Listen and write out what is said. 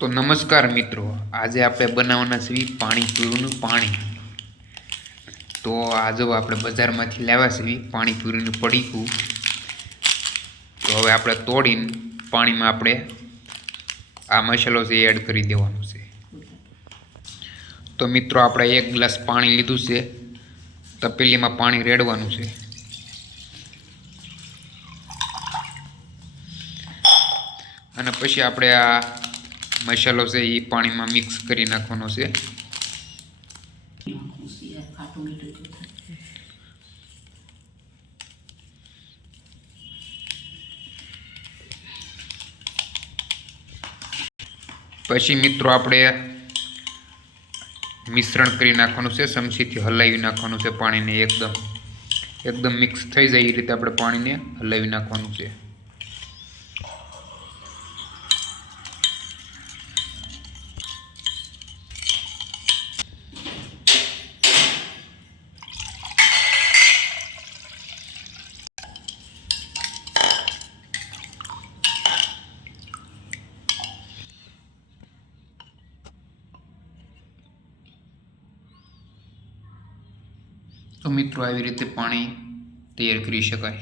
તો નમસ્કાર મિત્રો, આજે આપણે બનાવવાના છીએ પાણીપુરીનું પાણી. તો આજે આપણે બજારમાંથી લાવ્યા છીએ પાણીપુરીનું પડીકું. તો હવે આપણે તોડીને પાણીમાં આપણે આ મસાલો છે એડ કરી દેવાનો છે. તો મિત્રો, આપણે એક ગ્લાસ પાણી લીધું છે. તપેલીમાં પાણી રેડવાનું છે. અને પછી આપણે આ મસાલો છે એ પાણીમાં મિક્સ કરી નાખવાનો છે. પછી મિત્રો આપણે મિશ્રણ કરી નાખવાનું છે ચમચીથી હલાવી નાખવાનું છે પાણીને એકદમ. એકદમ મિક્સ થઈ જાય એ રીતે આપણે પાણીને હલાવી નાખવાનું છે. તો મિત્રો આવી રીતે પાણી તૈયાર કરી શકાય.